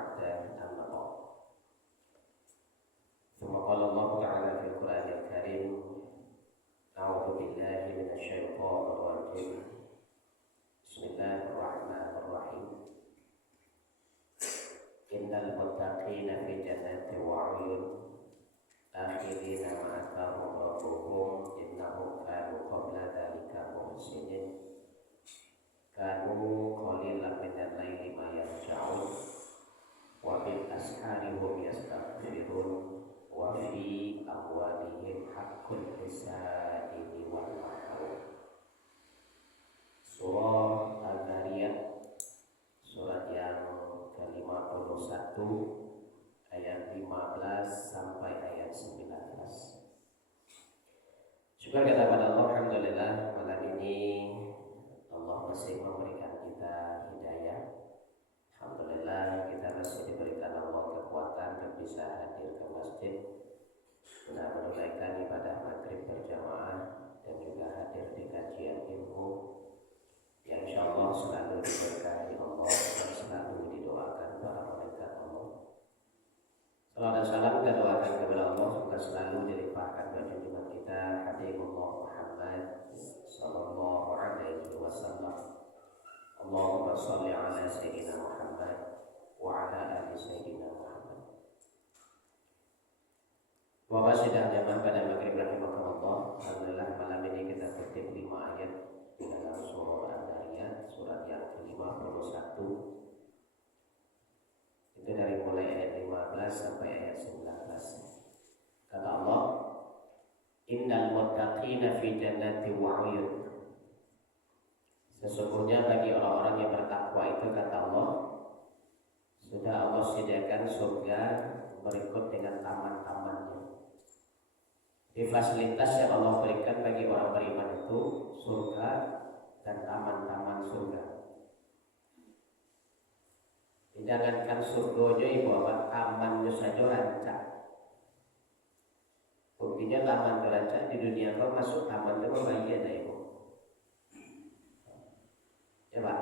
بعد أما بعد ثم قال الله تعالى في القرآن الكريم أعوذ بالله من الشيطان الرجيم بسم الله الرحمن الرحيم إن المتقين في جنات وعيون آخذين ما آتاهم ربهم إنهم كانوا قبل ذلك محسنين كانوا قليلا من الليل ما يهجعون وبالأسحار هم يستغفرون وفي أموالهم حق للسائل والمحروم. Surah Al-Zariyat, surat yang ke-51 ayat 15 sampai ayat 19. Syukur kita pada Allah, alhamdulillah malam ini Allah masih memberikan kita hidayah. Alhamdulillah kita masih diberikan Allah kekuatan dan bisa hadir ke masjid guna menunaikan ibadah maghrib berjamaah dan juga hadir di kajian ilmu yang insyaallah selalu diberkahi Allah dan selalu didoakan para malaikat Allah. Salam dan salam kita doakan kepada Allah semoga selalu dilimpahkan junjungan kita Habibullah Muhammad sallallahu alaihi wasallam. Allahumma shalli ala sayyidina Muhammad wa ala ali sayyidina Muhammad. Bapak sidang jamaah pada maghrib rahimakumullah. Alhamdulillah malam ini kita kutip 5 ayat di dalam surah Al-Zariyat, surat yang ke-51. Itu dari mulai ayat 15 sampai ayat 19. Kata Allah, innal muttaqina fi jannati wa 'uyun. Sesungguhnya bagi orang-orang yang bertakwa itu, kata Allah, sudah Allah sediakan surga berikut dengan taman-tamannya. Di fasilitas yang Allah berikan bagi orang beriman itu surga dan taman-taman surga. Jangankan surganya ibu bapak, tamannya saja rancak. Buktinya taman rancak di dunia kau masuk taman itu bagian dari ibu. Coba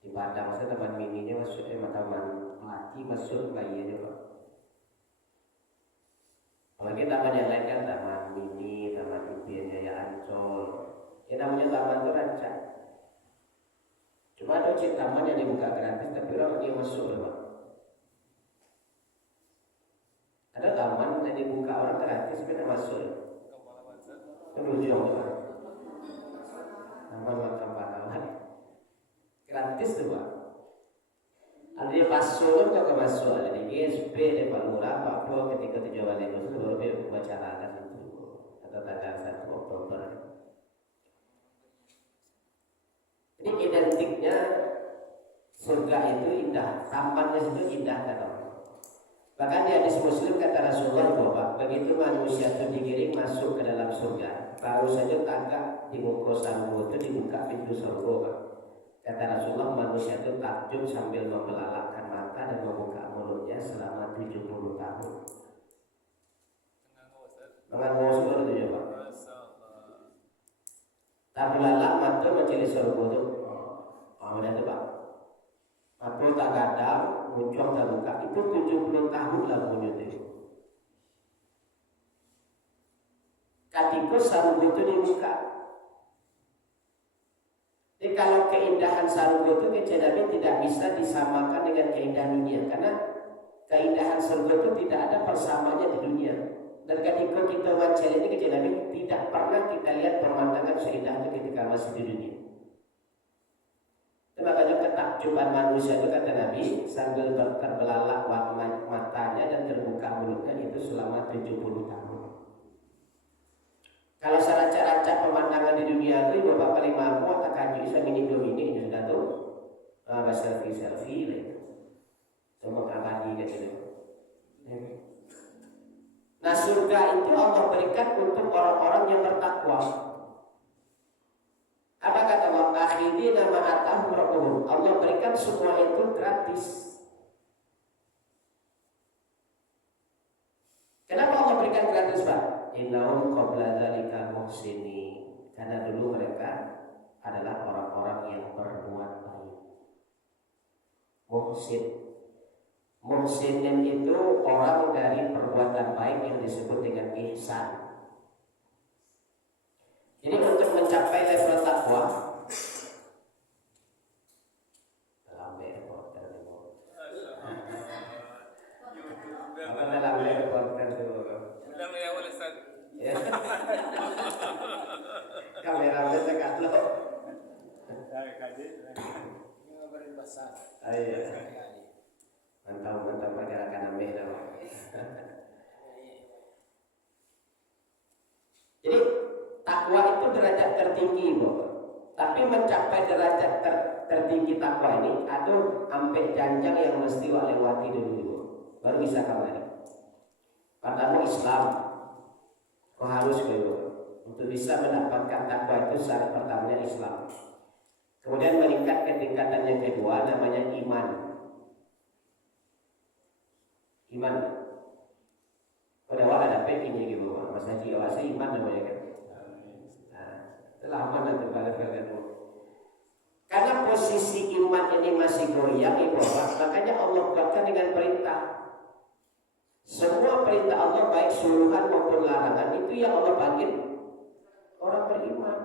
di Padang saya taman mininya masuk, taman melati masuk bagian coba. Apalagi taman yang lain kan taman mini, taman impian Jaya Ancol. Ini namanya taman itu rancak. Cuma ada taman yang dibuka gratis tapi orang dia masuk coba. Ada taman yang dibuka orang gratis tapi tidak masuk. Terus dia coba. Taman Makam Pahlawan gratis tuh Pak. Ada dia masuk atau masuk, ada di GSP, di Pak Lurah, Pak Pro ketika tujuan itu baru dia membicarakan itu atau tanggal 1 Oktober. Jadi identiknya surga itu indah, tamannya itu indah kata Allah. Bahkan di hadis Muslim kata Rasulullah bahwa begitu manusia itu digiring masuk ke dalam surga, baru saja tangga di muka sargo itu dibuka pintu surga Pak. Kata Rasulullah, manusia itu takjub sambil membelalakkan mata dan membuka mulutnya selama 70 tahun. Menganggur surga itu coba. Tak belalak mata mencari surga itu. Udah itu Pak. Mata tak gadang, muncul tak buka. Itu 70 tahun lah punya itu. Ketika sarga itu dibuka. Jadi kalau keindahan surga itu kecenderungan tidak bisa disamakan dengan keindahan dunia, karena keindahan surga itu tidak ada persamaannya di dunia. Dan ketika kita wajar ini kecenderungan tidak pernah kita lihat pemandangan seindah itu ketika masih di dunia. Dan makanya ketakjuban manusia itu kata Nabi sambil terbelalak matanya dan terbuka mulutnya itu selama 70 tahun. Kalau rancak-rancak pemandangan di dunia itu Bapak paling mampu tak kaji bisa mini-mini ini sudah tuh selfie lah itu semua abadi gitu. Nah surga itu Allah berikan untuk orang-orang yang bertakwa. Apa kata Allah? Akhirnya nama atahum rabbuhum. Allah berikan semua itu gratis. Kenapa Allah berikan gratis Pak? Innahum qabla dzalika muhsinin. Karena dulu mereka adalah orang-orang yang berbuat baik. Muhsin. Muhsinin itu orang dari perbuatan baik yang disebut dengan ihsan. Jadi untuk mencapai level takwa, kamera dekat lo. Mantap pergerakan ambil lo. Jadi takwa itu derajat tertinggi, Bapak. Tapi mencapai derajat tertinggi takwa ini ada sampai janjang yang mesti lewati dulu, baru bisa kembali. Pertama Islam, kau harus untuk bisa mendapatkan takwa itu syarat pertamanya Islam. Kemudian meningkat ke tingkatan yang kedua namanya iman. Iman. Pada awal ada pekingnya gitu, Mas Haji awal saya iman namanya kan. Nah, setelah aman nanti balik. Karena posisi iman ini masih goyang ibu bapak, makanya Allah buatkan dengan perintah. Semua perintah Allah baik suruhan maupun larangan itu yang Allah panggil orang beriman.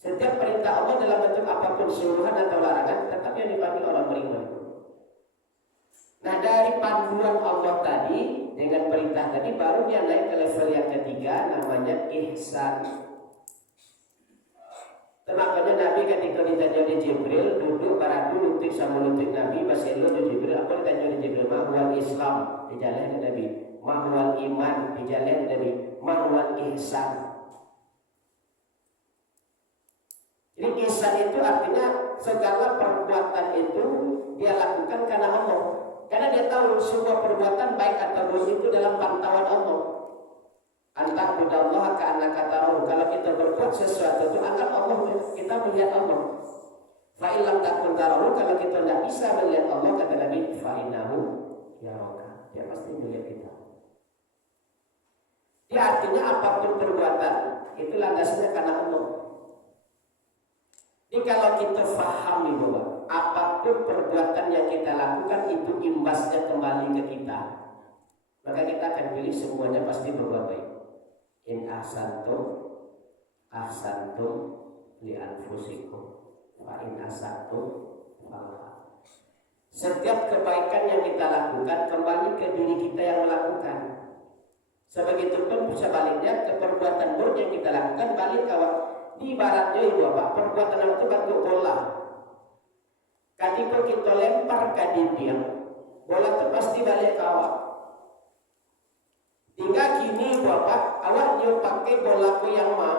Setiap perintah Allah dalam bentuk apapun suruhan atau larangan tetap yang dipanggil orang beriman. Nah dari panduan Allah tadi dengan perintah tadi baru dia naik ke level yang ketiga namanya ihsan. Makanya Nabi ketika ditanya di Jibril duduk barang lutut sama lutut Nabi masih lo di Jibril apa ditanya di Jibril mahwal Islam dijalan Nabi, mahwal iman dijalan Nabi, mahwal ihsan. Jadi ihsan itu artinya segala perbuatan itu dia lakukan karena Allah. Karena dia tahu semua perbuatan baik atau buruk itu dalam pantauan Allah. Antak budallah ka annaka tarahu. Kalau kita berbuat sesuatu itu anggap Allah, kita melihat Allah. Fa illam takun tarahu, kalau kita tidak bisa melihat Allah kata Nabi fa innahu yaraka. Dia pasti melihat kita. Dia artinya apapun perbuatan itu landasnya karena Allah. Jadi kalau kita fahami bahwa apapun perbuatan yang kita lakukan itu imbasnya kembali ke kita, maka kita akan pilih semuanya pasti berbuat baik. In ahsantum li anfusikum wa in asatum falaha. Setiap kebaikan yang kita lakukan kembali ke diri kita yang melakukan. Sebegitupun sebaliknya ke perbuatan buruk yang kita lakukan balik kawan. Di ibaratnya ibu bapak perbuatan itu bentuk bola. Ketika kita lempar ke dinding, bola itu pasti balik kawan. Hingga kini bapak awak dia pakai bolaku yang mah.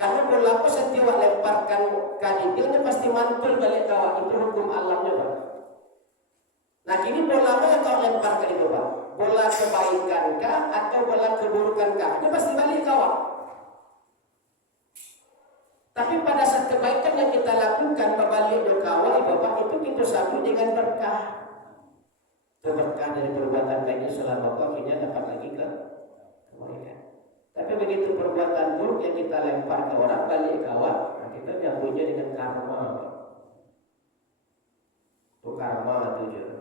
Karena bolaku setiap awak lemparkan ke dinding dia pasti mantul balik kawan. Itu hukum alamnya pak. Nah kini bola yang kau lempar ke itu pak. Bola kebaikan kah atau bola keburukan kah? Dia pasti balik kawan. Tapi pada saat kebaikan yang kita lakukan berbalik ke kawan bapak itu kita sambut dengan berkah. Berkah dari perbuatan baiknya selama akhirnya dapat lagi ke kebaikan. Tapi begitu perbuatan buruk yang kita lempar ke orang balik kawan, nah kita nyambutnya dengan karma. Itu karma itu.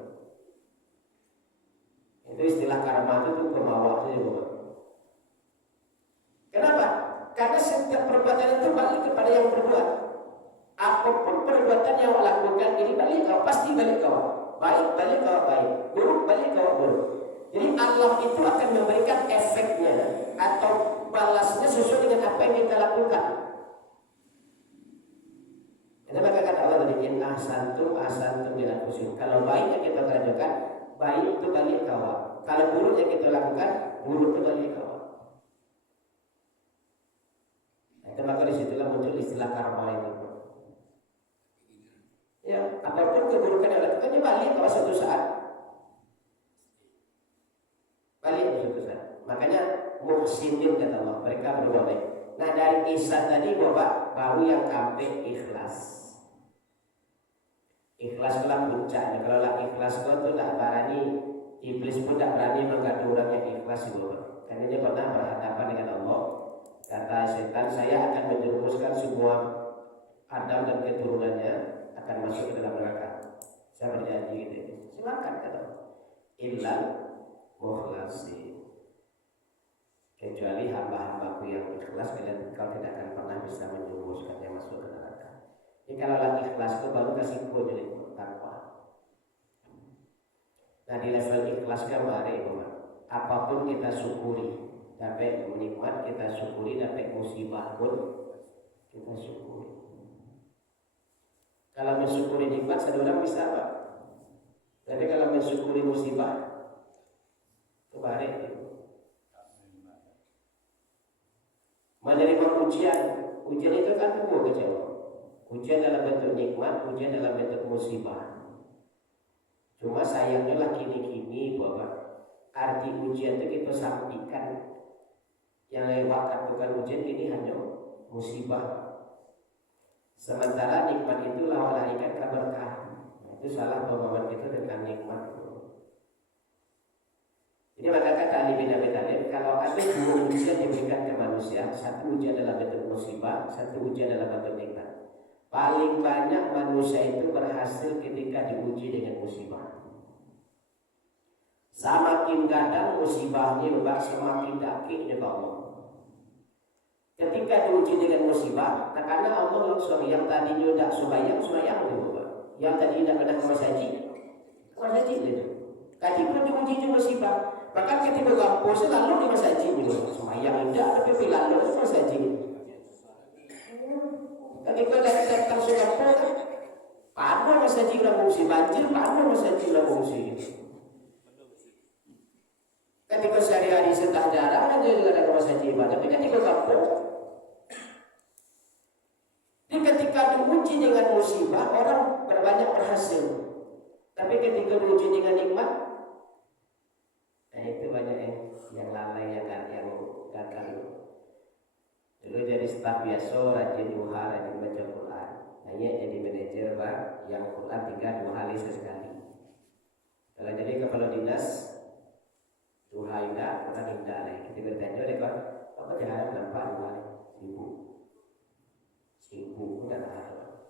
Itu istilah karma itu kemauan saja bukan. Kenapa? Karena setiap perbuatan itu balik kepada yang berbuat. Apapun perbuatan yang lakukan ini balik kau pasti balik kau. Baik balik kau baik, buruk balik kau buruk. Jadi Allah itu akan memberikan efeknya atau balasnya sesuai dengan apa yang kita lakukan. Itu maka kata Allah tadi in ahsantum bila usul. Kalau baik yang kita kerjakan, baik itu balik kau. Kalau buruk yang kita lakukan, buruk itu balik kau. Itu maka disitulah muncul istilah karma itu. Ya, apapun keburukan yang lakukan dia balik kalau suatu saat. Balik suatu saat. Makanya muhsinin kata Allah, mereka berbuat baik. Nah dari ihsan tadi bapak baru yang sampai ikhlas. Ikhlas adalah puncaknya. Kalau lah ikhlas kau tu tak berani, iblis pun tak berani mengadu orang yang ikhlas itu. Karena dia pernah berhadapan dengan Allah. Kata setan, saya akan menjerumuskan semua Adam dan keturunannya akan masuk ke dalam neraka. Saya berjanji gitu. Silakan kata illal mukhlasin. Kecuali hamba-hambaku yang ikhlas, kalian kau tidak akan pernah bisa menjurumuskannya masuk ke neraka. Jadi kalau lagi ikhlas itu baru kasih kode takwa. Nah di level ikhlas mari apapun kita syukuri, dapat menikmat kita syukuri, dapat musibah pun kita syukuri. Kalau mensyukuri nikmat saudara bisa apa? Tapi kalau mensyukuri musibah kebalik. Menerima ujian itu kan dua kecewa. Ujian dalam bentuk nikmat, ujian dalam bentuk musibah. Cuma sayangnya lah kini-kini Bapak, arti ujian itu kita sampaikan. Yang lewat bukan ujian ini hanya musibah. Sementara nikmat itu lawan larikan ke berkah. Itu salah pemahaman kita dengan nikmat. Jadi maka kata Ali bin Abi Thalib, kalau ada dua ujian diberikan ke manusia, satu ujian dalam bentuk musibah, satu ujian dalam bentuk nikmat. Paling banyak manusia itu berhasil ketika diuji dengan musibah. Semakin kadang musibahnya semakin dakiknya Allah. Ketika diuji dengan musibah, karena Allah langsung yang tadinya tidak sembahyang dulu, yang tadi tidak pernah masjid itu. Tadi pun diuji dengan musibah. Maka ketika kampus selalu di masjid dulu, sembahyang tidak, tapi lalu di masjid. Ketika datang Singapura, pada masjid tidak fungsi banjir, pada masjid tidak fungsi. Ketika sehari-hari setah jarang aja juga ada masjid ibadah, tapi ketika kampus. Jadi ketika diuji dengan musibah, orang berbanyak berhasil. Tapi ketika diuji dengan nikmat, nah itu banyak yang lalai, yang gagal. Dulu jadi staf biasa, rajin duha, rajin baca Quran. Hanya jadi manajer Pak, yang Quran 3 hari sekali. Kalau jadi kepala dinas, duha indah, Quran indah. Kita bertanya deh Pak, apa jalan nampak duha sibuk dan ada.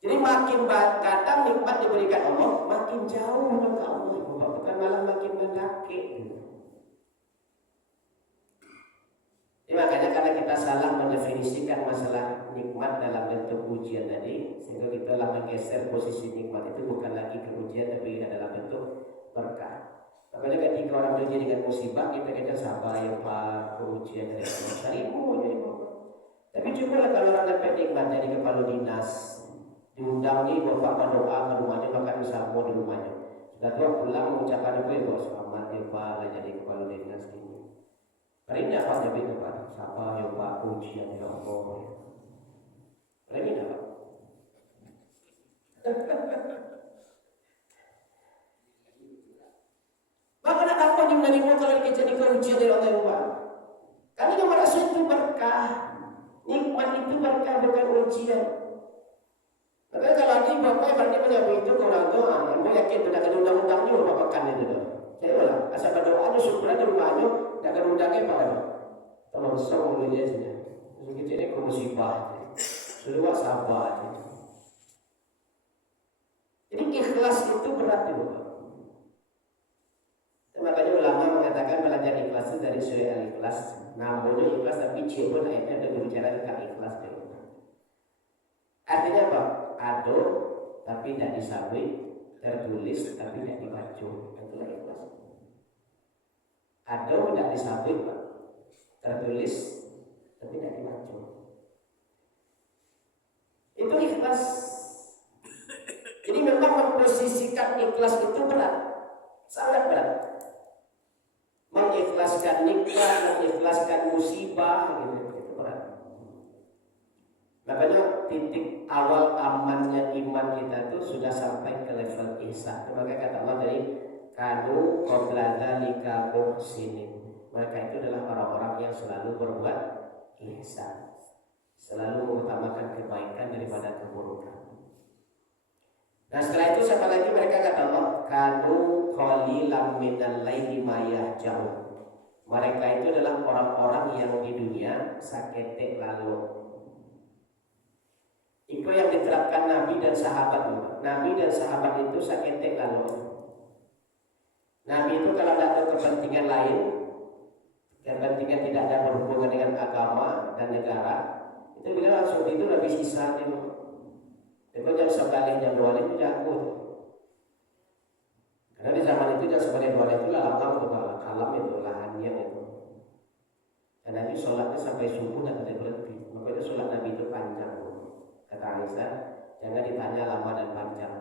Jadi makin kadang nikmat diberikan Allah, makin jauh dengan Allah, bukan malah makin mendaki. Jadi makanya karena kita salah mendefinisikan masalah nikmat dalam bentuk ujian tadi, sehingga kita telah menggeser posisi nikmat itu bukan lagi ke ujian tapi dalam bentuk berkah. Makanya ketika orang berujian dengan musibah, kita sabar ya Pak, ujian dari Allah seribu. Tapi cukup kalau orang dapat nikmat dari kepala dinas, diundangi bapak berdoa ke rumahnya, makan bersama di rumahnya. Sudah tua pulang mengucapkan apa ya Pak, selamat ya Pak, jadi kepala dinas ini. Hari ini apa tapi itu Pak, siapa ya Pak, ujian ya Allah. Hari ini apa? Maka nak apa yang menerima kalau kita jadi ujian dari Allah Pak? Karena yang merasa itu berkah. Nikmat itu berkah bukan ujian. Tapi kalau ini bapak berarti menyebut itu orang doa. Yang yakin tidak ada undang-undangnya bapak makan itu. Jadi malah asal berdoa syukuran di rumahnya tidak ada undangnya pada. Tolong sok mulanya saja. Kita ini musibah. Sudah sabar. Jadi ikhlas itu berat juga. Makanya ulama mengatakan belajar ikhlas itu dari surah Al-Ikhlas. Namanya ikhlas tapi pun ayatnya ada berbicara tentang ikhlas. Artinya apa? Ado tapi tidak disabui, tertulis tapi tidak dibaca. Itulah ikhlas. Ado tidak disabui, tertulis tapi tidak dibaca. Itu ikhlas. Jadi memang memposisikan ikhlas itu berat, sangat berat. Mengikhlaskan nikmat, mengikhlaskan musibah gitu, itu berat. Makanya titik awal amannya iman kita itu sudah sampai ke level ihsan. Maka kata Allah tadi, kanu qabla dzalika muhsinin. Mereka itu adalah orang-orang yang selalu berbuat ihsan, selalu mengutamakan kebaikan daripada keburukan. Nah setelah itu siapa lagi mereka kata Allah, kanu qalilan minal laili ma yahjaun. Mereka itu adalah orang-orang yang di dunia saketek lalu. Itu yang diterapkan Nabi dan sahabat. Nabi dan sahabat itu saketek lalu. Nabi itu kalau ada kepentingan lain, kepentingan tidak ada berhubungan dengan agama dan negara, itu bila langsung itu Nabi sisa itu. Itu jam 11 jam 2 itu jago. Karena di zaman itu jam 11 2 itu lapang tuh kalam itu lahannya itu. Dan Nabi sholatnya sampai subuh dan tidak berhenti. Makanya sholat Nabi itu panjang. Kata Aisyah, jangan ditanya lama dan panjang.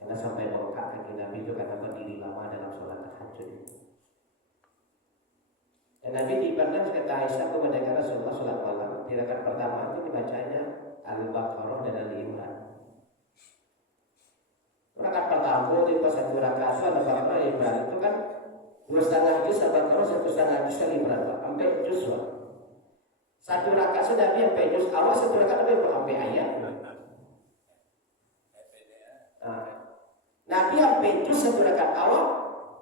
Karena sampai bengkak kaki Nabi itu karena berdiri lama dalam sholat tahajud. Dan Nabi dibandang kata Aisyah kepada Rasulullah sholat malam. Di rakaat pertama itu dibacanya Al-Baqarah dan Al-Imran. Rakaat pertama di pas satu rakaat Al-Baqarah Al-Imran itu kan 2,5 juz Al-Baqarah, 1,5 juz Al-Imran, sampai juz. Satu rakaat sudah Nabi sampai juz awal, satu rakaat Nabi sampai ayat. Nabi sampai juz satu rakaat awal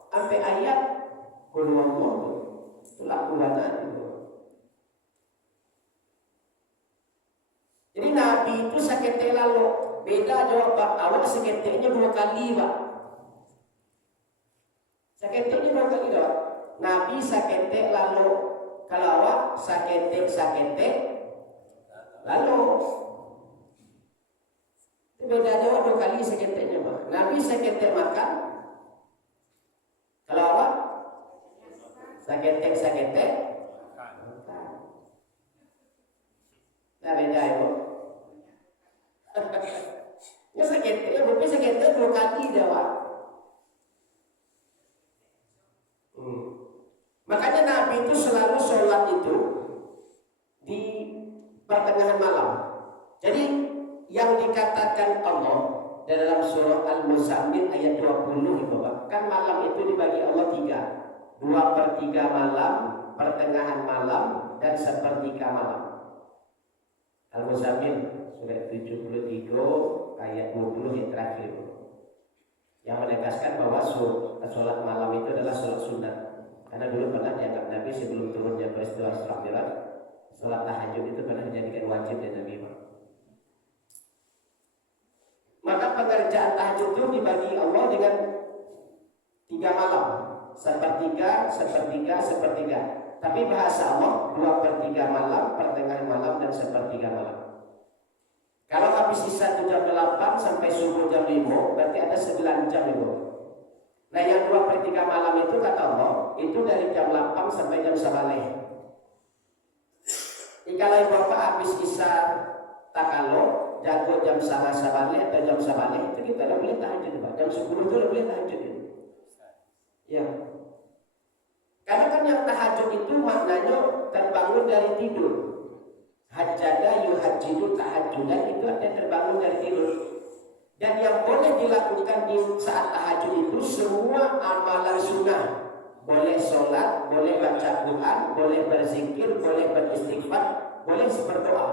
sampai ayat qul huwallahu. Itulah ulama itu. Jadi Nabi itu sakete lalu. Beda jawab awal saketenya 2 kali, Pak. Saketenya 2 kali, Pak. Nabi sakete lalu. Kalau awak sakete lalu. Itu beda jawab 2 kali saketenya, Pak. Nabi sakete makan. Kalau awak sakete makan. Nah beda itu. Ya sakete, tapi sakete 2 kali jawab. Makanya Nabi itu selalu sholat itu di pertengahan malam. Jadi yang dikatakan Allah dalam surah Al-Muzammil ayat 20 itu, Pak, kan malam itu dibagi Allah 3. 2/3 malam, pertengahan malam, dan 1/3 malam. Al-Muzammil surah 73 ayat 20 yang terakhir, yang menegaskan bahwa sholat malam itu adalah sholat sunat. Karena dulu pernah dianggap Nabi sebelum turunnya peristiwa Isra Mi'raj, sholat tahajud itu pernah dijadikan wajib dari Nabi. Maka pengerjaan tahajud itu dibagi Allah dengan 3 malam, 1/3. Tapi bahasa Allah 2/3 malam, pertengahan malam, dan 1/3 malam. Kalau habis sisa jam 8 sampai subuh jam 5, berarti ada 9 jam itu. Nah yang 2/3 malam itu kata Allah, itu dari jam 8 sampai jam 9. Kalau Bapak habis isya takalo, jago jam 9 atau jam 9, itu kita tidak boleh tahajud, Pak. Jam 10 itu tidak boleh tahajud. Ya. Karena kan yang tahajud itu maknanya terbangun dari tidur. Hajjada yuhajjidu tahajjudan, itu artinya terbangun dari tidur. Dan yang boleh dilakukan di saat tahajud itu semua amalan sunnah. Boleh sholat, boleh baca Quran, boleh berzikir, boleh beristighfar, boleh berdoa.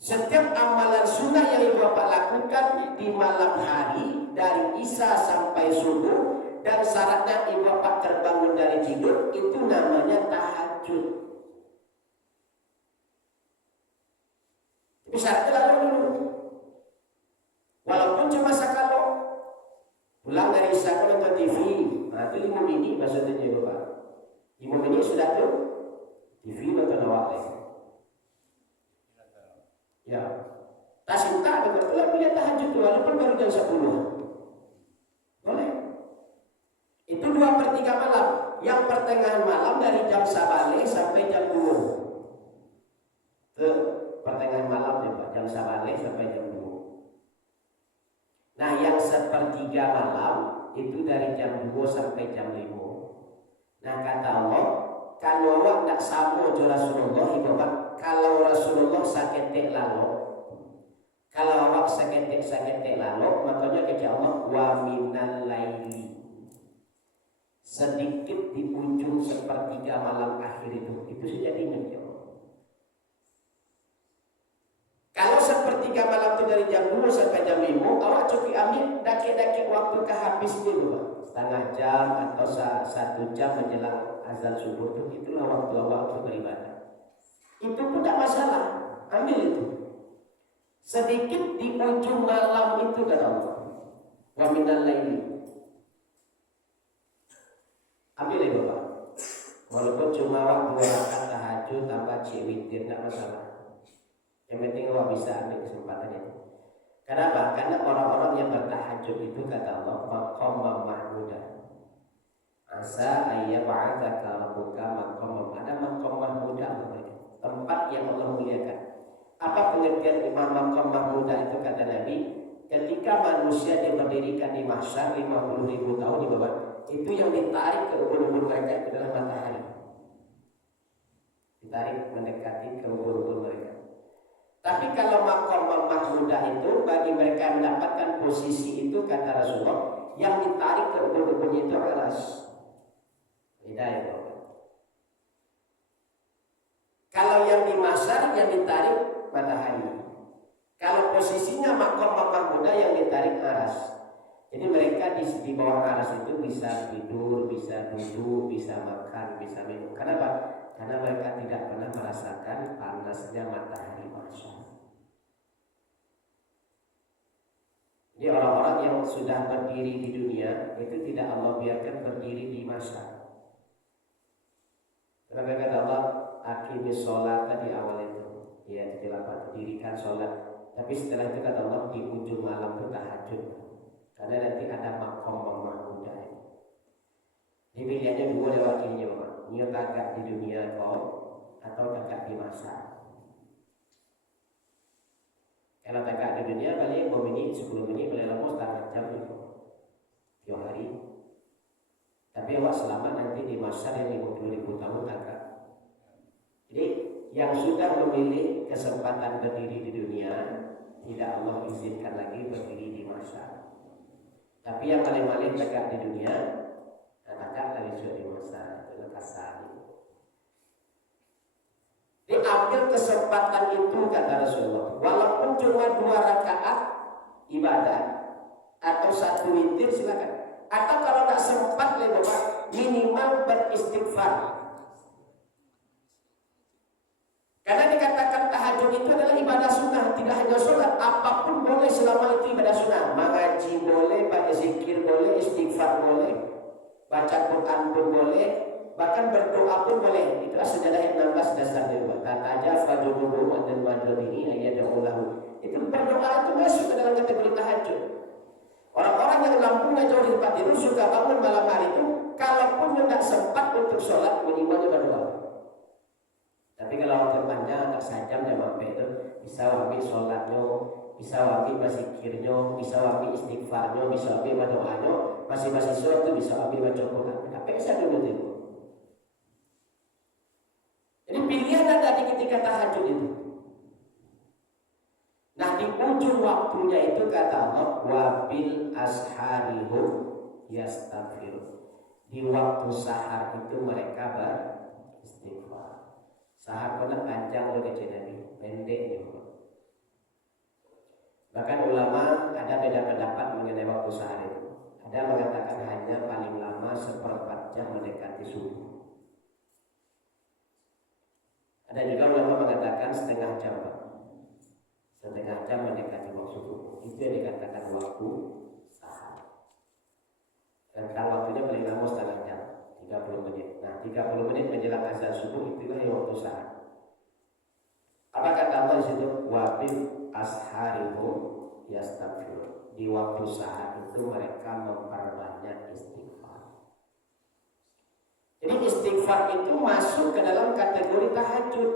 Setiap amalan sunnah yang ibu bapak lakukan di malam hari dari isya sampai subuh, dan syaratnya ibu bapak terbangun dari tidur, itu namanya tahajud. Tapi syaratnya lalu dulu. Walaupun cuma sekalo pulang dari isya nonton TV, nah itu 5 mini maksudnya Bapak. 5 mini sudah tuh TV nonton awal. Ya, tak cinta betul boleh tahajud walaupun baru jam 10. Boleh. Itu 2/3 malam. Yang pertengahan malam dari jam 9 sampai jam 2. Ke pertengahan malam ya Pak, jam 9 sampai jam 2. Nah yang 1/3 malam itu dari jam 2 sampai jam 5. Nah kata Allah, kalau awak tak sama dengan Rasulullah itu Pak, kalau Rasulullah sakit lalu, kalau awak sakit lalu, makanya kata Allah wa minal laili, sedikit di ujung 1/3 malam akhir itu saja diingat ya Allah. Kalau 1/3 malam itu dari jam 2 sampai jam 5, awak cukup ambil daki-daki waktu kehabis dulu, Pak. Setengah jam atau 1 jam menjelang azan subuh itu, itulah waktu awak untuk beribadah. Itu pun tidak masalah, ambil itu. Sedikit di ujung malam Allah. Wa minal laili. Ambil ya Bapak. Walaupun cuma 2 rakaat tahajud tambah witir enggak masalah. Yang penting Allah bisa ambil kesempatan itu. Kenapa? Karena orang-orang yang bertahajud itu kata Allah maqamam mahmudah. Asa ayyab'atsaka rabbuka maqamam. Ada maqam mahmudah, tempat yang Allah muliakan. Apa pengertian imam maqam mahmudah itu kata Nabi? Ketika manusia diberdirikan di mahsyar 50.000 tahun di bawah, itu yang ditarik ke ubun-ubun mereka itu adalah matahari. Ditarik mendekati ke ubun-ubun mereka. Tapi kalau maqam mahmudah itu bagi mereka yang mendapatkan posisi itu kata Rasulullah, yang ditarik ke ubun-ubun itu aras. Beda ya Bapak. Kalau yang di mahsyar yang ditarik matahari. Kalau posisinya maqam mahmudah yang ditarik aras. Jadi mereka di bawah aras itu bisa tidur, bisa duduk, bisa makan, bisa minum. Kenapa? Karena mereka tidak pernah merasakan panasnya matahari mahsyar. Jadi orang-orang yang sudah berdiri di dunia itu tidak Allah biarkan berdiri di mahsyar. Karena kata Allah, aqimis sholat di awal itu, ya dijelaskan dirikan sholat. Tapi setelah itu kata Allah di ujung malam itu tahajud. Karena nanti ada maqam mahmudah. Ini pilihannya 2 lewat ini Bapak. Niat agak di dunia kau atau agak di mahsyar. Kalau agak di dunia paling 5 menit, 10 menit, paling lama setengah jam itu. Tiap hari. Tapi awak selamat nanti di mahsyar yang 50.000 tahun agak. Jadi yang sudah memilih kesempatan berdiri di dunia tidak Allah izinkan lagi berdiri di mahsyar. Tapi yang paling tegak di dunia tegak dari sudah di mahsyar itu kasar. Diambil kesempatan itu kata Rasulullah. Walaupun cuma 2 rakaat ibadah atau 1 witir silakan. Atau kalau tak sempat minimal beristighfar. Karena dikatakan tahajud itu adalah ibadah sunnah, tidak hanya sholat, apapun boleh selama itu ibadah sunnah. Mengaji boleh, baca zikir boleh, istighfar boleh, baca Quran pun boleh, bahkan berdoa pun boleh. Itulah sejadah yang 16 dasarnya. Kata fajuduhu dan majlubihi ayyadahullahu. Itu berdoa itu masuk ke dalam kategori tahajud. Orang-orang yang lampunya jauh di tempat tidur suka bangun malam hari itu, kalaupun tidak sempat untuk sholat minimal berdoa. Tapi kalau waktu panjang tak sajam dia mampu itu bisa wambil sholatnya, bisa wambil berzikirnya, bisa wambil istighfarnya, bisa wambil berdoanya, masih sholat itu bisa wambil baca Quran. Tapi bisa dulu itu. Jadi pilihan ada di ketika tahajud itu. Nah di ujung waktunya itu kata Allah wabil asharihum yastaghfir. Di waktu sahar itu mereka beristighfar. Sahar pernah panjang oleh Nabi, pendek juga. Bahkan ulama ada beda pendapat mengenai waktu sahar itu. Ada mengatakan hanya paling lama 1/4 jam mendekati subuh. Ada juga ulama mengatakan setengah jam mendekati waktu subuh. Itu yang dikatakan waktu sahar. Dan waktunya paling lama setengah jam, 30 menit. Nah 30 menit menjelang azan subuh itulah yang waktu sahar. Apa kata Allah di situ? Wabil asharihum yastaghfir. Di waktu sahar itu mereka memperbanyak istighfar. Jadi istighfar itu masuk ke dalam kategori tahajud.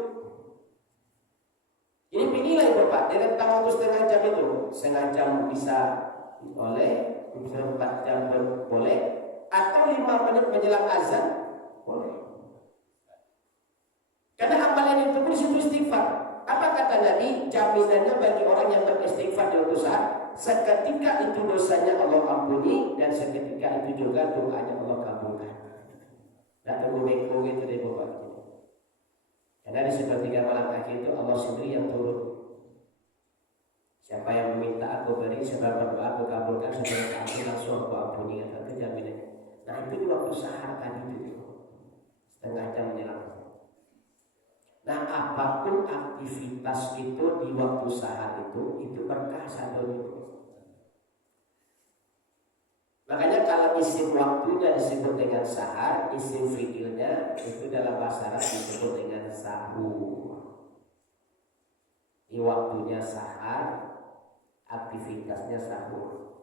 Jadi pilihlah Bapak, di rentang waktu setengah jam itu, setengah jam bisa boleh, 4 jam boleh, atau 5 menit menjelang azan boleh. Karena amalan itu pun situ istighfar. Apa kata Nabi? Jaminannya bagi orang yang beristighfar di waktu sahar, seketika itu dosanya Allah ampuni dan seketika itu juga doanya Allah kabulkan. Tidak tunggu minggu itu deh Bapak. Karena di sepertiga malam akhir itu Allah sendiri yang turun. Siapa yang meminta aku beri, siapa berdoa aku kabulkan, siapa aku langsung aku ampuni. Itu jaminan. Nah itu di waktu sahar tadi itu setengah jam menjelang. Nah apapun aktivitas itu di waktu sahar itu berkah satu itu. kalau isim waktunya disebut dengan sahar, isim fi'ilnya itu dalam bahasa Arab disebut dengan sahur. Di waktunya sahar, aktivitasnya sahur.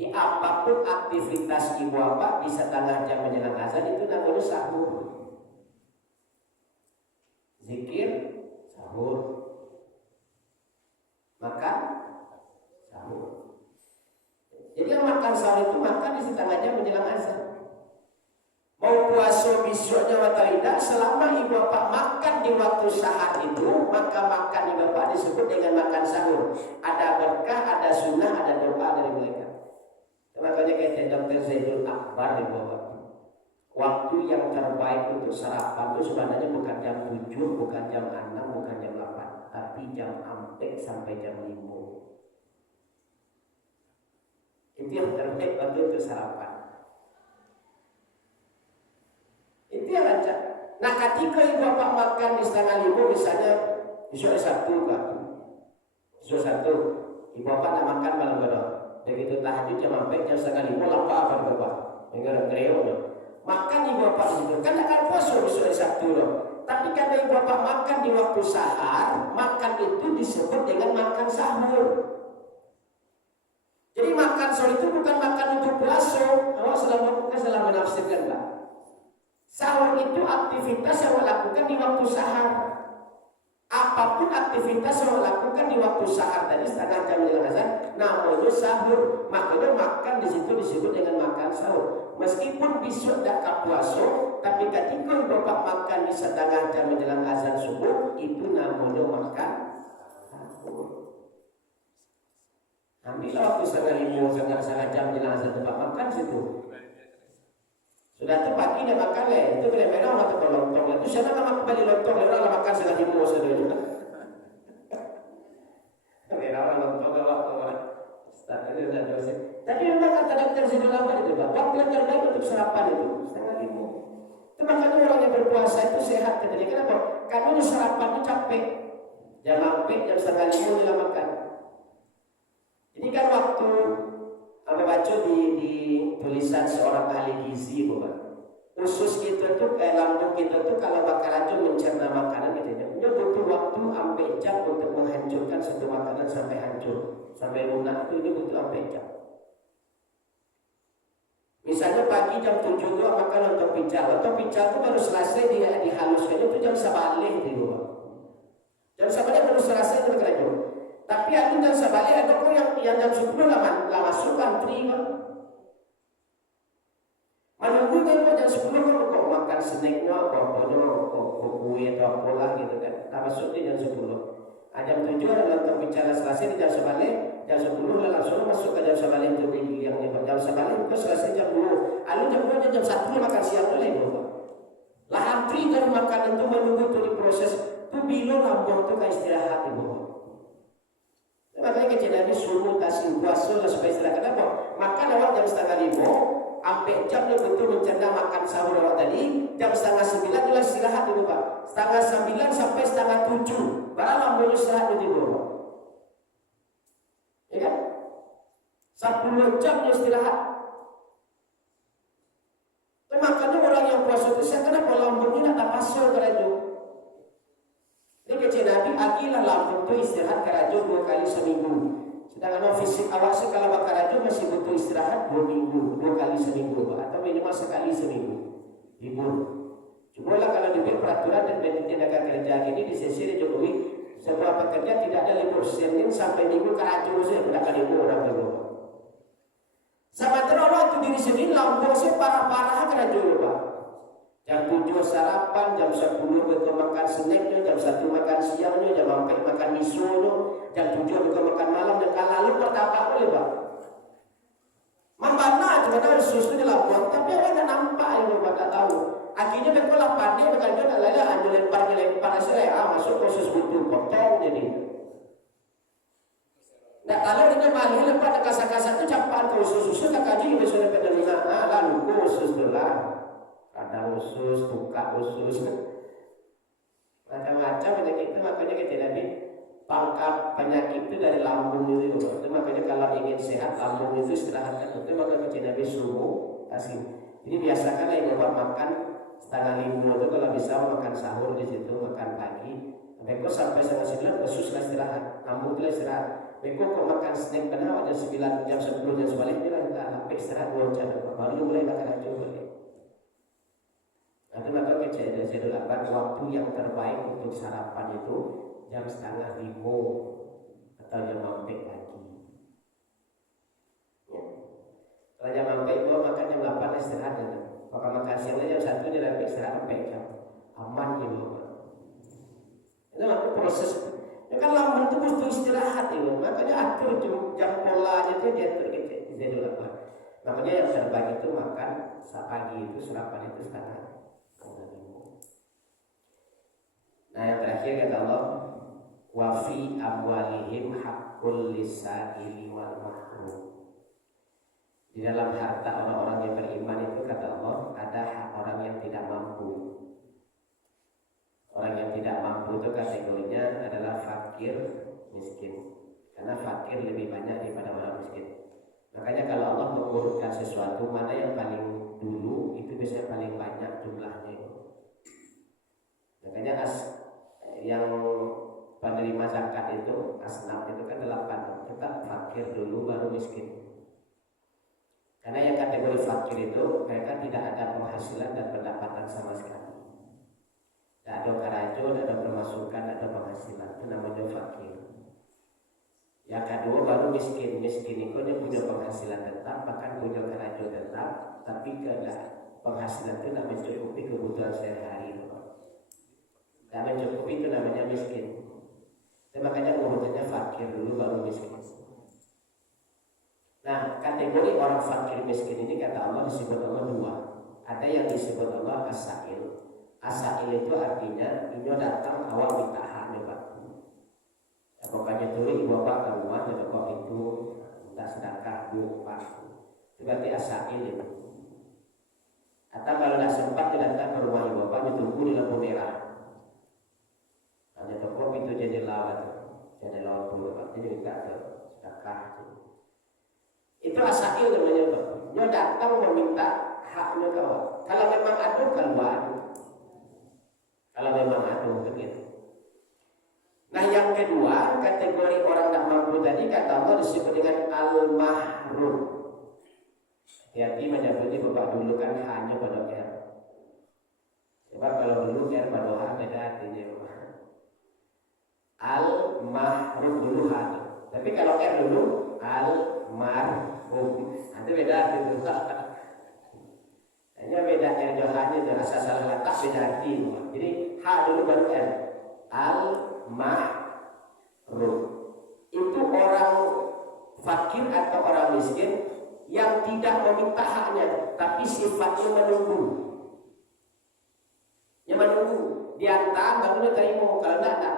Di apapun aktivitas ibu bapak di setengah jam menjelang azan itu namanya sahur. Zikir, sahur. Makan, sahur. Jadi yang makan sahur itu makan di setengah jam menjelang azan. Mau puasa besoknya atau tidak, selama ibu bapak makan di waktu sahar itu, maka makan ibu bapak disebut dengan makan sahur. Ada berkah, ada sunnah, ada doa dari mereka. Makanya kayak Dr. Zaidul Akbar ibu bapak. Waktu yang terbaik untuk sarapan itu sebenarnya bukan jam 7, bukan jam 6, bukan jam 8, tapi jam 4 sampai jam 5. Itu yang terbaik waktu untuk sarapan. Itu yang lancar. Nah ketika ibu bapak makan di setengah 5 misalnya besok Sabtu kan, besok Sabtu ibu bapak nak makan malam berapa? Begitu tahajud jam 4 jam setengah 5 lapar apa bapak? Enggak kreo no. Makan ibu bapak itu kan akan puasa besok Sabtu no. Tapi karena ibu bapak makan di waktu sahar, makan itu disebut dengan makan sahur. Jadi makan sahur itu bukan makan untuk puasa. Awak salah menafsirkan lah. Sahur itu aktivitas yang lakukan di waktu sahar. Apapun aktivitas yang lakukan di waktu sahar tadi setengah jam menjelang azan, namanya sahur. Makanya makan di situ disebut dengan makan sahur. Meskipun besok tidak puasa, tapi ketika bapak makan di setengah jam menjelang azan subuh, itu namanya makan sahur. Ambillah waktu setengah jam menjelang azan bapak makan situ. Sudah tu pagi dia makan le, itu bila-bila orang tak lontong. Itu siapa nama kembali lontong, orang makan setengah jam saja juga. Bila orang lontong awak start itu dah dosa. Tapi memang kata dokter Zaidul Akbar itu, waktu yang terbaik untuk sarapan itu setengah 5. Itu makanya orang yang berpuasa itu sehat katanya. Kenapa? Karena sarapan itu capek. Jam 4, jam setengah 5 dia makan. Ini kan waktu apa baca di tulisan seorang ahli gizi bukan. Usus kita tuh lambung kita tuh kalau bakal racun mencerna makanan katanya, dia butuh waktu sampai jam untuk menghancurkan satu makanan sampai hancur, sampai lunak itu dia butuh sampai jam. Misalnya pagi jam 7 tuh makan lontong pical. Lontong pical tuh baru selesai dihaluskan itu jam sabalik itu. Jam sabalik baru selesai itu kerajaan. Tapi aku jam sabalik ada kok yang jam 10 lah masuk antri kan. Menunggu kan jam 10 kan kok makan snacknya kok kue atau apalah gitu kan. Tak masuk di jam 10. Jam 7 ada lontong pical selesai di jam sabalik. Jam 10 langsung masuk ke jam sabalik untuk yang jam sabalik itu selesai jam 10. Lalu jam 1 makan siang dulu ibu. Lah antri dari makan itu menunggu itu diproses. Itu bilo lambung itu kan istirahat ibu. Makanya kecil Nabi suruh kasih puasa lah supaya istirahat. Kenapa? Makan awal jam setengah 5, sampai jam dia betul mencerna makan sahur awal tadi. Jam setengah 9 jelas istirahat dulu pak. Setengah 9 sampai setengah 7 baru lambungnya istirahat dulu pak. Ya kan? 10 jam dia istirahat. Makanya orang yang puasa itu saya kenapa lambungnya tak pasal kerajaan. Ini kecil Nabi akilah lambung itu istirahat kerajaan 2 kali seminggu. Sedangkan fisik awak kalau bakal kerajaan masih butuh istirahat 2 minggu, 2 kali seminggu atau minimal sekali seminggu. Libur. Cuma lah kalau diberi peraturan dan tenaga kerja ini di sesi Jokowi, semua pekerja tidak ada libur Senin sampai Minggu kerajaan saya tidak ada libur orang libur. Sama terlalu diri sendiri lambung saya parah-parah kerajaan pak. Jam 7 sarapan, jam 10 betul makan snacknya, jam 1 makan siangnya, jam 4 makan misunya, jam 7 betul makan malam, dan kalau lalu pertapa boleh pak. Membana cuma tahu susu di lambung, tapi orang tak nampak ini pak, tak tahu. Akhirnya betul lah pandai, betul tak lala, hanya lempar saya, masuk proses butuh potong jadi. Nah kalau dengan malu lepas nak kasar-kasar tu campur ke usus-usus tak kaji besok dapat dari mana, lalu usus belah. Ada usus, buka usus, macam-macam penyakit itu. Makanya kita Nabi pangkal penyakit itu dari lambung itu. Itu makanya kalau ingin sehat, lambung itu istirahatkan. Itu maka kecil Nabi subuh kasih. Jadi biasakan ibu bapak makan setengah 5 itu kalau bisa makan sahur di situ, makan pagi. Beko sampai setengah 9 khusus istirahat, lambung itu istirahat. Beko kok makan snack benar ada 9 jam 10 jam sebaliknya lah kita sampai istirahat 2 jam baru mulai makan aja boleh. Nanti maka kecil saya delapan waktu yang terbaik untuk sarapan itu jam setengah 5 atau jam hampir pagi. Ya. Kalau jam hampir mau makan jam 8 istirahat gitu. Maka makan siangnya jam 1 dia dapat istirahat sampai jam aman gitu. Itu waktu proses. Ya kan lambung itu butuh istirahat itu. Makanya atur jam polanya itu diatur gitu. Saya delapan. Makanya yang terbaik itu makan pagi itu sarapan itu setengah 5. Nah yang terakhir kata Allah, wa fi amwalihim haqqul lisaili wal mahrum. Di dalam harta orang-orang yang beriman itu kata Allah ada hak orang yang tidak mampu. Orang yang tidak mampu itu kategorinya adalah fakir, miskin. Karena fakir lebih banyak daripada orang miskin. Makanya kalau Allah mengurutkan sesuatu mana yang paling dulu itu biasanya paling banyak jumlahnya itu. Makanya yang penerima zakat itu asnaf itu kan 8, tetap fakir dulu baru miskin. Karena yang kategori fakir itu mereka tidak ada penghasilan dan pendapatan sama sekali. Tidak ada karajo, tidak ada pemasukan, tidak ada penghasilan, itu namanya fakir. Yang kedua baru miskin. Miskin itu dia punya penghasilan tetap, bahkan punya karajo tetap, tapi penghasilan itu tidak mencukupi kebutuhan sehari-hari. Tidak mencukupi itu namanya miskin. Dan makanya urutannya fakir dulu baru miskin. Nah, kategori orang fakir miskin ini kata Allah disebut Allah 2. Ada yang disebut Allah as-sa'il. As-sa'il itu artinya ini datang awal minta haknya Pak. Ya, pokoknya dulu ibu bapak ke rumah dan kok itu minta sedekah Bu Pak. Itu berarti as-sa'il itu. Atau kalau tidak sempat datang ke rumah ibu bapak ditunggu di lampu merah. Hanya toko itu jadi lawan dulu Pak. Jadi minta sedekah. Itu as-sa'il namanya Pak. Dia datang meminta haknya kawan. Kalau memang ada keluar. Kalau memang ada begitu. Nah yang kedua kategori orang tak mampu tadi kata Allah disebut dengan al-mahrum. Hati-hati menyebutnya bapak dulu kan hanya pada R. Sebab kalau dulu R pada H beda artinya al-mahrum dulu H. Tapi kalau R dulu al-marhum. Itu beda artinya. Hanya beda R johanya dan asal salah letak beda arti. Jadi H dulu baru R. Al-mahrum. Itu orang fakir atau orang miskin yang tidak meminta haknya, tapi sifatnya menunggu. Yang menunggu, diantar baru dia terima, kalau tidak.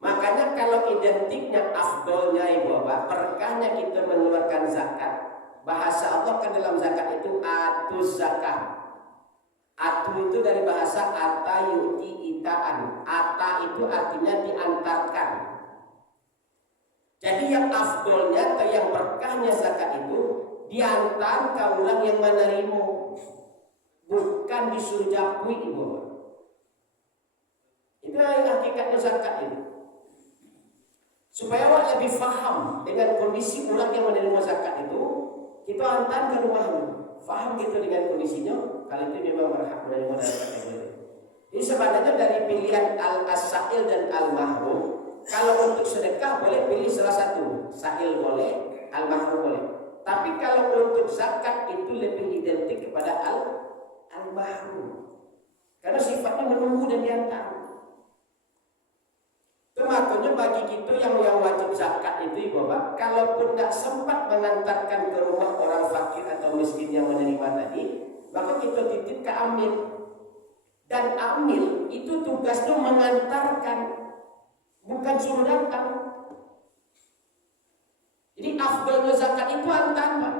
Makanya kalau identiknya afdolnya ibu bapak, berkahnya kita mengeluarkan zakat. Bahasa Allah kan dalam zakat itu atuz zakat. Atu itu dari bahasa ata yuti itaan. Ata itu artinya diantarkan. Jadi yang afdolnya atau yang berkahnya zakat itu diantar ke orang yang menerima, bukan disuruh japui ibu. Itu yang hakikatnya zakat itu. Supaya awak lebih faham dengan kondisi orang yang menerima zakat itu, kita antar ke rumahnya. Faham gitu dengan kondisinya, kalau itu memang berhak menerima zakat itu. Jadi sebenarnya dari pilihan al-as-sa'il dan al-mahrum, kalau untuk sedekah boleh pilih salah satu, sa'il boleh, al-mahrum boleh. Tapi kalau untuk zakat itu lebih identik kepada al-mahrum. Karena sifatnya menunggu dan diantar. Makanya bagi kita yang wajib zakat itu ibu bapak, kalaupun tidak sempat mengantarkan ke rumah orang fakir atau miskin yang menerima tadi, maka kita titip ke amil. Dan amil itu tugasnya mengantarkan, bukan suruh datang. Jadi afdalnya zakat itu antar Pak.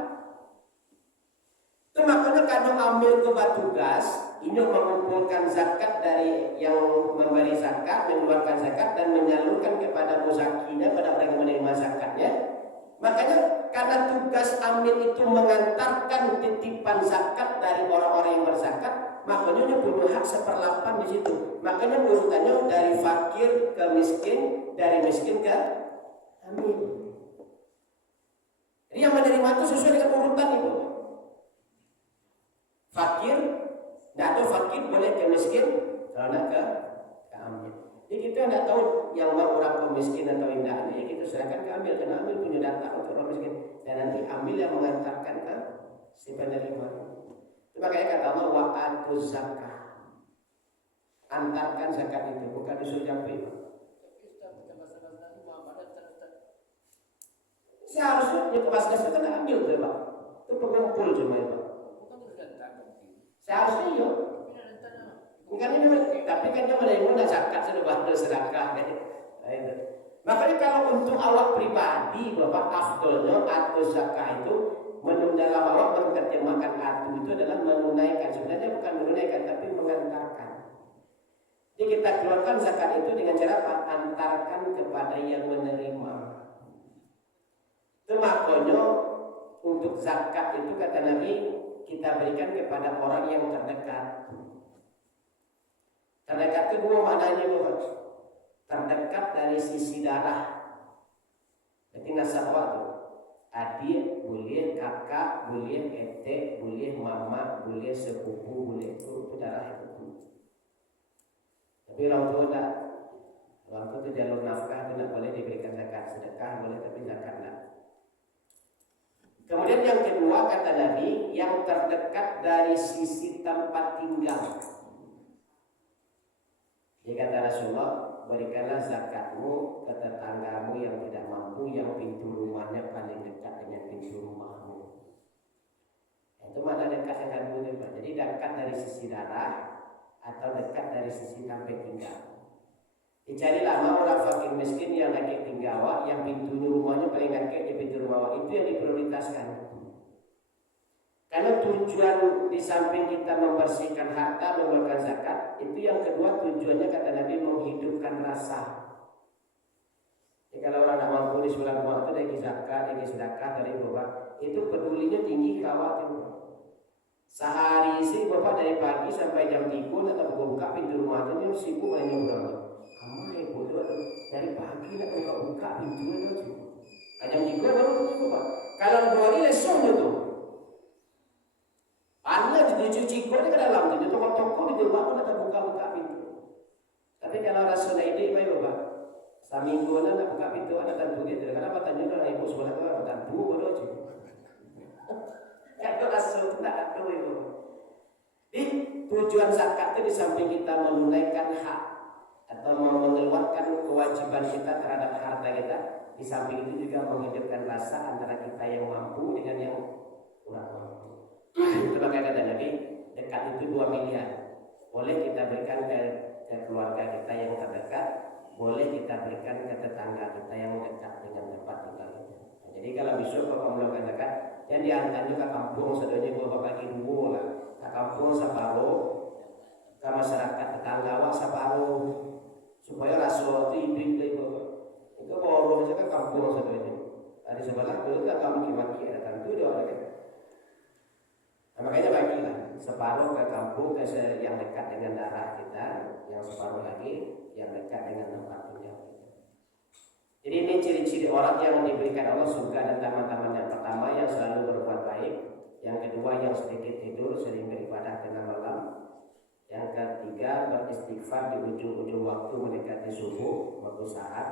Itu makanya kadang amil itu tugas ini mengumpulkan zakat dari yang memberi zakat, mengeluarkan zakat dan menyalurkan kepada muzakinya, pada orang yang menerima zakatnya. Makanya karena tugas amil itu mengantarkan titipan zakat dari orang-orang yang berzakat, makanya dia punya hak 1/8 di situ. Makanya urutannya dari fakir ke miskin, dari miskin ke amil. Jadi yang menerima itu sesuai dengan urutan itu. Fakir, tidak ada fakir boleh ke miskin, kalau tidak ke amil. Jadi kita tidak tahu yang mau orang ke miskin atau tidak. Jadi kita serahkan ke amil, karena amil punya data untuk orang miskin. Dan nanti amil yang mengantarkan ke si penerima. Makanya kata Allah wa'atu zakah. Antarkan zakat itu, bukan disuruh jampi. Seharusnya yang kebas-bas itu kan ambil tuh Pak. Itu pengumpul cuma itu. Seharusnya iya. Bukan ini, tapi kan dia menerima zakat sudah bahas sedekah. Nah, itu. Makanya kalau untuk awak pribadi Bapak afdolnya atau zakat itu dalam awak menerjemahkan atu itu adalah menunaikan. Sebenarnya bukan menunaikan tapi mengantarkan. Jadi kita keluarkan zakat itu dengan cara apa? Antarkan kepada yang menerima. Itu makanya untuk zakat itu kata Nabi kita berikan kepada orang yang terdekat. Terdekat itu dua maknanya Bapak. Terdekat dari sisi darah. Jadi nasab waktu. Adik, boleh kakak, boleh etek, boleh mama, boleh sepupu, boleh itu darah itu. Tapi orang tua tak. Orang tua itu jalur nafkah itu tidak boleh diberikan zakat. Sedekah boleh tapi zakat tidak. Kemudian yang kedua kata Nabi yang terdekat dari sisi tempat tinggal. Dia kata Rasulullah, berikanlah zakatmu ke tetanggamu yang tidak mampu, yang pintu rumahnya paling dekat dengan pintu rumahmu. Itu mana dekat dengan dunia. Jadi dekat dari sisi darah atau dekat dari sisi tempat tinggal. Dicarilah mau orang fakir miskin yang lagi tinggal, yang pintunya rumahnya paling dekat di pintu rumah, itu yang diprioritaskan. Karena tujuan di samping kita membersihkan harta, mengeluarkan zakat, itu yang kedua tujuannya kata Nabi menghidupkan rasa. Jadi kalau orang nak mampu di sebelah rumah itu dari zakat, dari sedekah, dari bapak, itu pedulinya tinggi khawatir. Sehari sih bapak dari pagi sampai jam 3 atau buka pintu rumah itu sibuk main nyebrang. Kamu bodoh dari pagi nak buka pintunya tu. Jam 3 baru bapak. Kalau 2 hari lesung tu. Anda dicuci kau ni ke dalam tu, toko-toko di rumah pun nak buka pintu. Tapi kalau Rasulullah ini baik bapak, seminggu nak buka pintu ada tentu dia. Kenapa tanya orang ibu sekolah tu apa tentu bodoh je. Kalau Rasul tak ada itu. Di tujuan zakat itu di samping kita menunaikan hak atau mengeluarkan kewajiban kita terhadap harta kita, di samping itu juga menghidupkan rasa antara kita yang mampu dengan yang kurang mampu. Sebagai kata Nabi, dekat itu 2 miliar. Boleh kita berikan ke keluarga kita yang terdekat, boleh kita berikan ke tetangga kita yang dekat dengan tempat tinggal kita. Jadi kalau besok bapak melakukan zakat, yang diantar juga kampung sedonya bapak bagi dua lah. Ke kampung separuh, ke masyarakat tetangga awak separuh, supaya Rasulullah itu hidup lagi bapak. Itu bawa saja ke kampung sedonya. Dari sebelah dulu tak kamu maki ada tentu dia orang. Nah, makanya bagilah separuh ke kampung ke yang dekat dengan darah kita, yang separuh lagi yang dekat dengan tempat tinggal kita. Jadi ini ciri-ciri orang yang diberikan Allah surga dan taman-taman. Yang pertama yang selalu berbuat baik, yang kedua yang sedikit tidur sering beribadah tengah malam, yang ketiga beristighfar di ujung-ujung waktu mendekati subuh waktu sahar,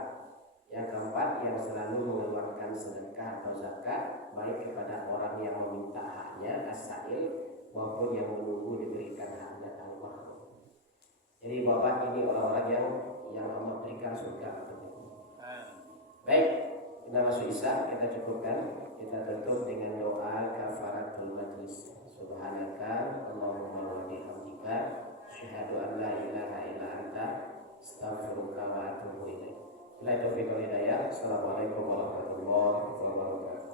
yang keempat yang selalu mengeluarkan sedekah atau zakat baik kepada orang yang meminta haknya as-sa'il maupun yang menunggu diberikan haknya Allah. Jadi bapak ini orang-orang yang Allah berikan surga. Baik, kita masuk isya, kita cukupkan, kita tutup dengan doa kafaratul majlis. Subhanaka Allahumma wa bihamdika asyhadu an la ilaha illa anta astaghfiruka wa atubu ilaik. Bila taufiq wal hidayah. Assalamualaikum warahmatullahi wabarakatuh.